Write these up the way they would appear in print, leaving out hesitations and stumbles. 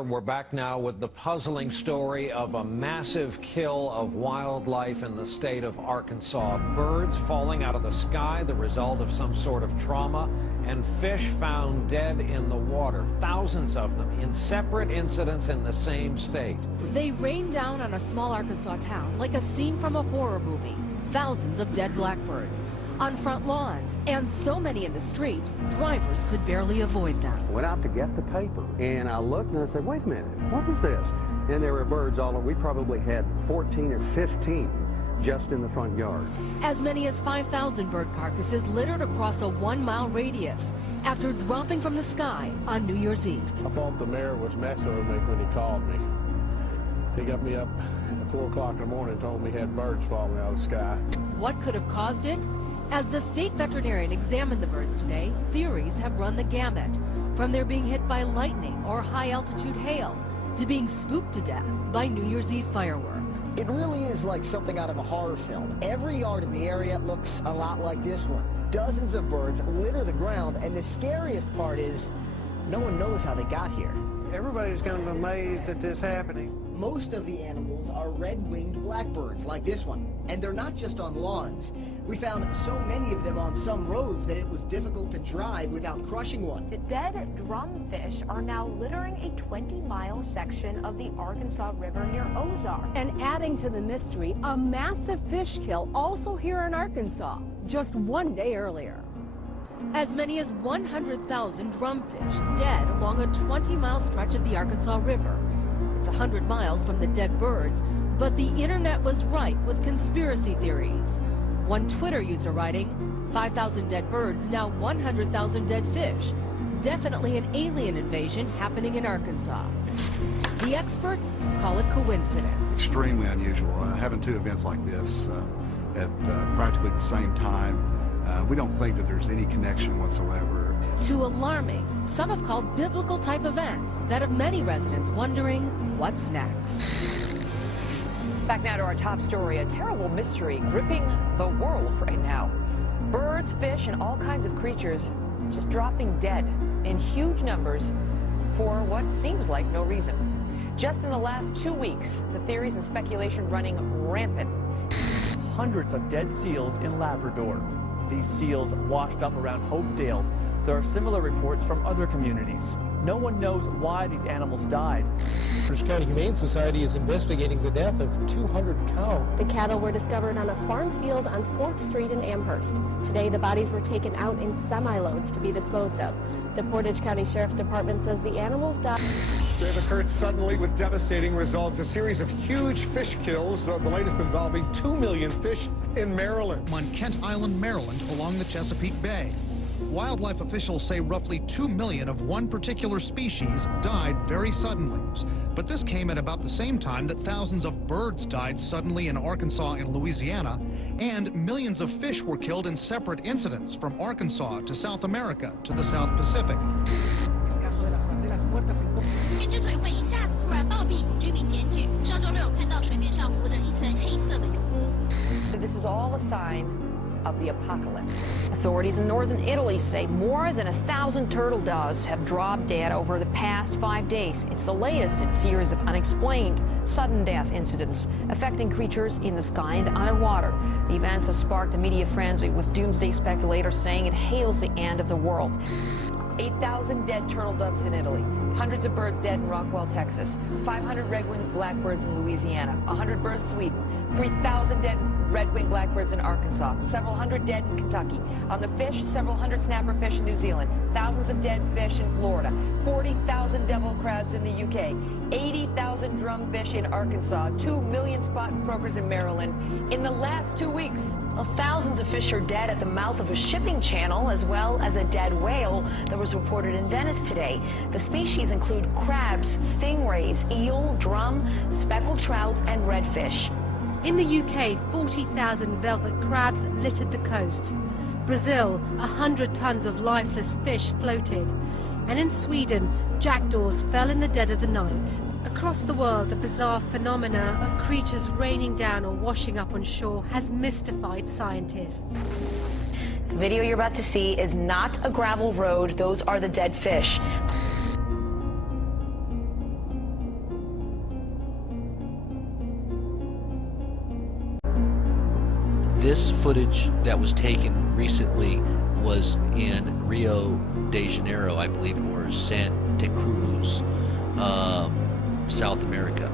We're back now with the puzzling story of a massive kill of wildlife in the state of Arkansas. Birds falling out of the sky, the result of some sort of trauma, and fish found dead in the water. Thousands of them in separate incidents in the same state. They rained down on a small Arkansas town like a scene from a horror movie. Thousands of dead blackbirds on front lawns, and so many in the street, drivers could barely avoid them. I went out to get the paper, and I looked and I said, wait a minute, what is this? And there were birds all over. We probably had 14 or 15 just in the front yard. As many as 5,000 bird carcasses littered across a 1-mile radius after dropping from the sky on New Year's Eve. I thought the mayor was messing with me when he called me. He got me up at 4 o'clock in the morning and told me he had birds falling out of the sky. What could have caused it? As the state veterinarian examined the birds today, theories have run the gamut, from their being hit by lightning or high-altitude hail to being spooked to death by New Year's Eve fireworks. It really is like something out of a horror film. Every yard in the area looks a lot like this one. Dozens of birds litter the ground, and the scariest part is no one knows how they got here. Everybody's kind of amazed at this happening. Most of the animals are red-winged blackbirds like this one, and they're not just on lawns. We found so many of them on some roads that it was difficult to drive without crushing one. The dead drumfish are now littering a 20-mile section of the Arkansas River near Ozark. And adding to the mystery, a massive fish kill also here in Arkansas, just one day earlier. As many as 100,000 drumfish dead along a 20-mile stretch of the Arkansas River. It's 100 miles from the dead birds, but the internet was ripe with conspiracy theories. One Twitter user writing, 5,000 dead birds, now 100,000 dead fish. Definitely an alien invasion happening in Arkansas. The experts call it coincidence. Extremely unusual. Having two events like this at practically the same time, we don't think that there's any connection whatsoever. Too alarming. Some have called biblical type events that have many residents wondering what's next. Back now to our top story, a terrible mystery gripping the world right now. Birds, fish, and all kinds of creatures just dropping dead in huge numbers for what seems like no reason. Just in the last 2 weeks, the theories and speculation running rampant. Hundreds of dead seals in Labrador. These seals washed up around Hopedale. There are similar reports from other communities. No one knows why these animals died. Orange County Humane Society is investigating the death of 200 cows. The cattle were discovered on a farm field on 4th Street in Amherst. Today, the bodies were taken out in semi-loads to be disposed of. The Portage County Sheriff's Department says the animals died. They have occurred suddenly with devastating results. A series of huge fish kills, the latest involving 2 million fish in Maryland. On Kent Island, Maryland, along the Chesapeake Bay. Wildlife officials say roughly 2 million of one particular species died very suddenly. But this came at about the same time that thousands of birds died suddenly in Arkansas and Louisiana, and millions of fish were killed in separate incidents from Arkansas to South America to the South Pacific. This is all a sign of the apocalypse. Authorities in northern Italy say more than 1,000 turtle doves have dropped dead over the past 5 days. It's the latest in a series of unexplained sudden death incidents affecting creatures in the sky and underwater. The events have sparked a media frenzy, with doomsday speculators saying it hails the end of the world. 8,000 dead turtle doves in Italy, hundreds of birds dead in Rockwell, Texas, 500 red-winged blackbirds in Louisiana, 100 birds in Sweden, 3,000 dead red-winged blackbirds in Arkansas, several hundred dead in Kentucky. On the fish, several hundred snapperfish in New Zealand, thousands of dead fish in Florida, 40,000 devil crabs in the UK, 80,000 drumfish in Arkansas, 2 million spotted croakers in Maryland in the last 2 weeks. Well, thousands of fish are dead at the mouth of a shipping channel, as well as a dead whale that was reported in Venice today. The species include crabs, stingrays, eel, drum, speckled trouts, and redfish. In the UK, 40,000 velvet crabs littered the coast. Brazil, 100 tons of lifeless fish floated. And in Sweden, jackdaws fell in the dead of the night. Across the world, the bizarre phenomena of creatures raining down or washing up on shore has mystified scientists. The video you're about to see is not a gravel road. Those are the dead fish. This footage that was taken recently was in Rio de Janeiro, I believe, or Santa Cruz, South America.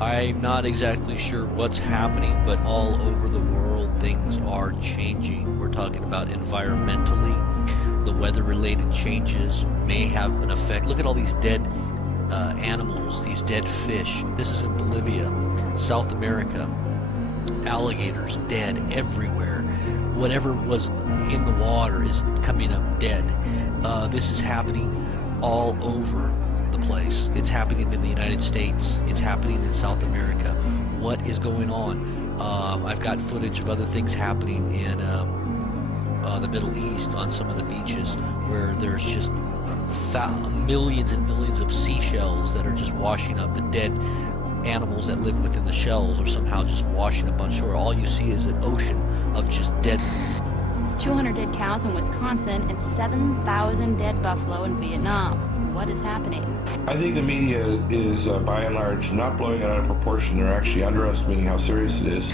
I'm not exactly sure what's happening, but all over the world things are changing. We're talking about environmentally. The weather-related changes may have an effect. Look at all these dead animals, these dead fish. This is in Bolivia, South America. Alligators dead everywhere. Whatever was in the water is coming up dead. This is happening all over the place. It's happening in the United States. It's happening in South America. What is going on? I've got footage of other things happening in the Middle East on some of the beaches where there's just millions and millions of seashells that are just washing up. The dead animals that live within the shells are somehow just washing up on shore. All you see is an ocean of just dead. 200 dead cows in Wisconsin and 7,000 dead buffalo in Vietnam. What is happening? I think the media is, by and large, not blowing it out of proportion. They're actually underestimating how serious it is.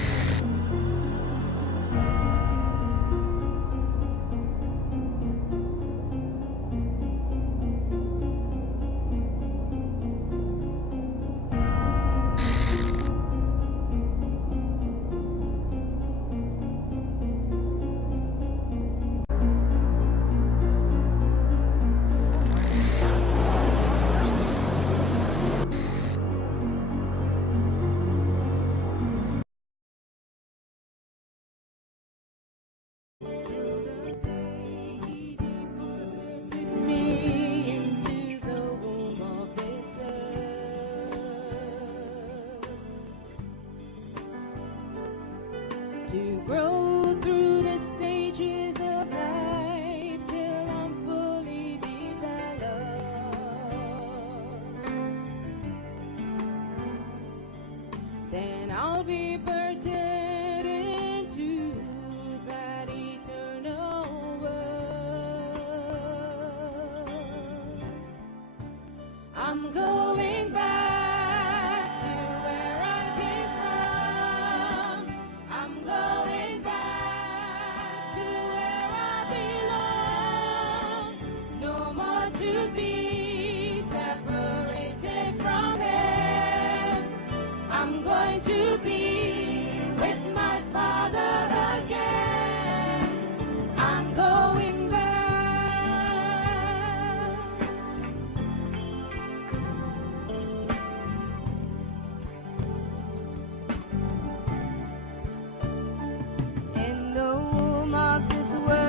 To grow through the stages of life till I'm fully developed. Then I'll be birthed into that eternal world. I'm going back to where I came from. I'm going back to where I belong. No more to be separated from Him. I'm going to be with my Father again. I'm going back. In the womb of this world,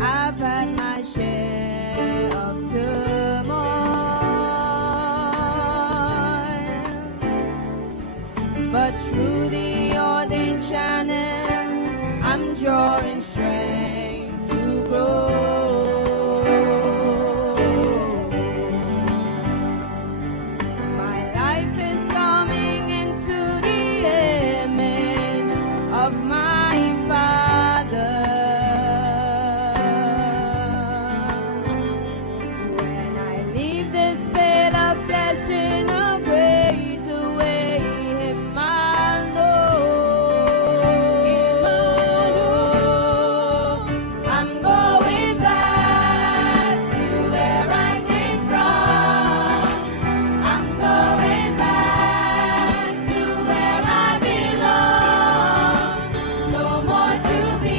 I've had my share of turmoil, but through the ordained channel, I'm drawing strength to grow. My life is coming into the image of my Father. When I leave this veil of flesh in a greater way, Him I'll know. I'm going back to where I came from. I'm going back to where I belong. No more to be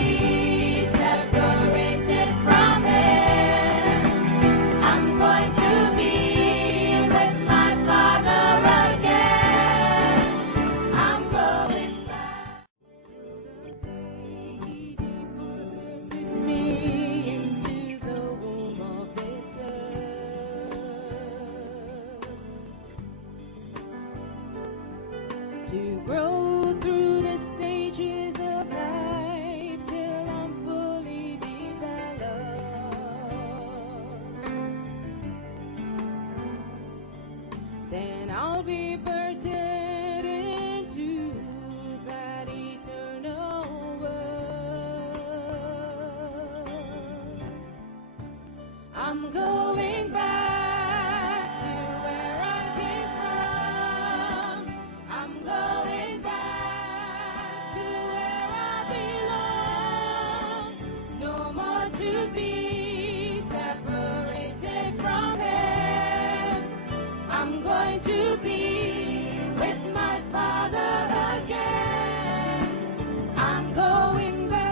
separated from Him. I'm going to be with my Father again. I'm going back. Deposited me into the womb of this earth. To grow through the stages of life till I'm fully developed. Then I'll be birthed into that eternal world. I'm going back to where I came from. I'm going back to going to be with my Father again. I'm going back.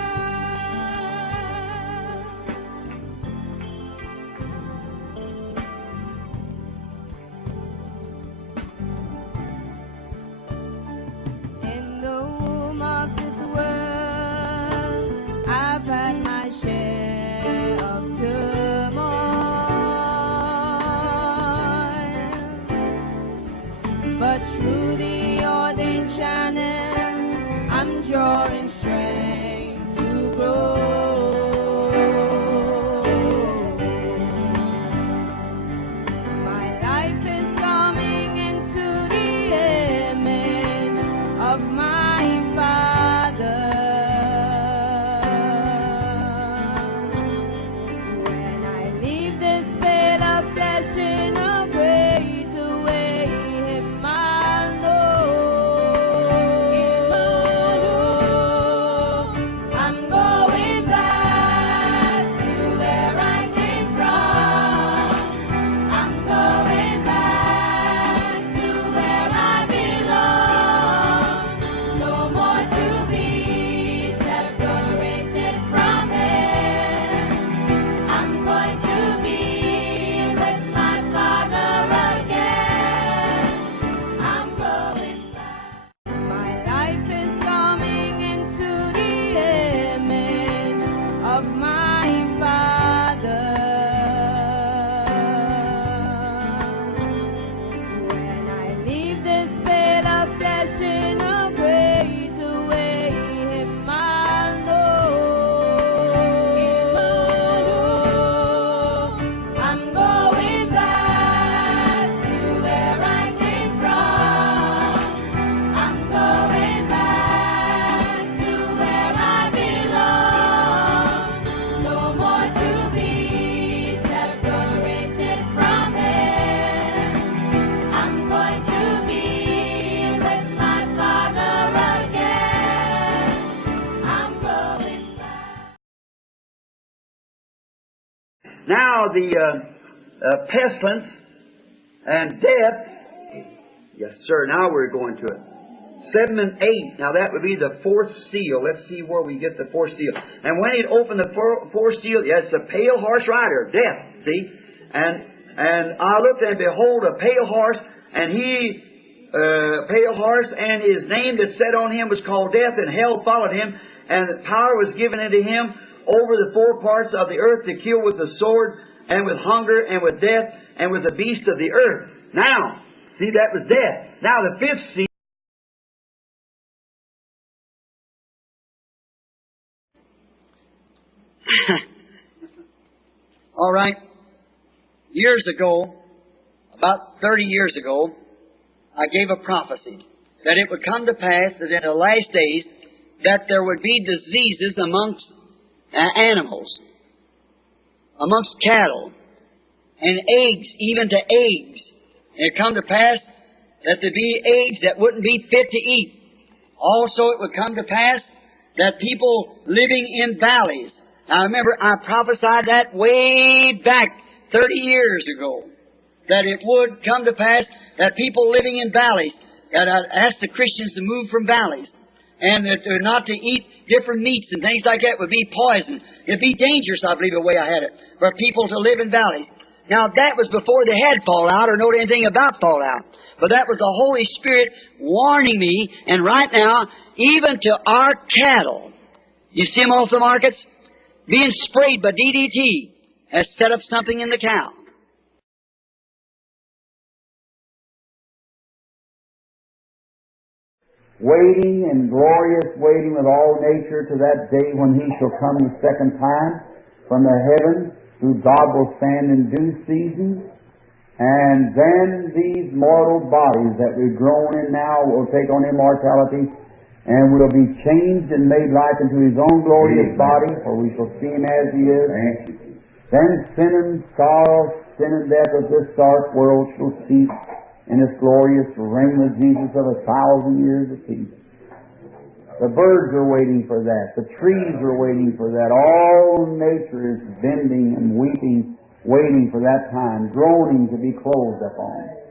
In the womb of this world, I've had my share of turmoil, but through the ordained channel, I'm drawing strength to grow. My life is coming into the image of my Father. When I leave this veil of flesh in a greater way, Him I'll know. I'm going back to where I came from. I'm going back to where I belong. No more to be separated from Him. I'm going to be with my Father again. I'm going back. My life is coming into the image of my Father. When I leave this veil of flesh in a greater way, Him I'll know. I'm going back to where I came from. I'm going back to where I belong. No more to be separated from Him. I'm going to be with my Father again. I'm going back. Now the pestilence and death, yes sir, now we're going to it. 7 and 8, now that would be the fourth seal. Let's see where we get the fourth seal. And when He'd opened the fourth seal, yes, a pale horse rider, death, see? And I looked and behold a pale horse, and pale horse, and his name that sat on him was called Death, and hell followed him, and the power was given unto him over the four parts of the earth to kill with the sword, and with hunger, and with death, and with the beasts of the earth. Now, see, that was death. Now the fifth seal. All right. Years ago, about 30 years ago, I gave a prophecy that it would come to pass that in the last days that there would be diseases amongst animals, amongst cattle, and eggs, even to eggs. And it come to pass that there be eggs that wouldn't be fit to eat. Also, it would come to pass that people living in valleys. Now remember, I prophesied that way back 30 years ago, that it would come to pass that people living in valleys, that I'd ask the Christians to move from valleys, and that they're not to eat different meats and things like that would be poison. It'd be dangerous, I believe, the way I had it, for people to live in valleys. Now that was before they had fallout or know anything about fallout. But that was the Holy Spirit warning me, and right now, even to our cattle, you see them off the markets, being sprayed by DDT, has set up something in the cow. Waiting and glorious waiting with all nature to that day when He shall come the second time from the heavens, who God will stand in due season. And then these mortal bodies that we've grown in now will take on immortality and will be changed and made like unto His own glorious body, for we shall see Him as He is. Then sin and sorrow, sin and death of this dark world shall cease, in His glorious reign with Jesus of 1,000 years of peace. The birds are waiting for that. The trees are waiting for that. All nature is bending and weeping, waiting for that time, groaning to be closed upon.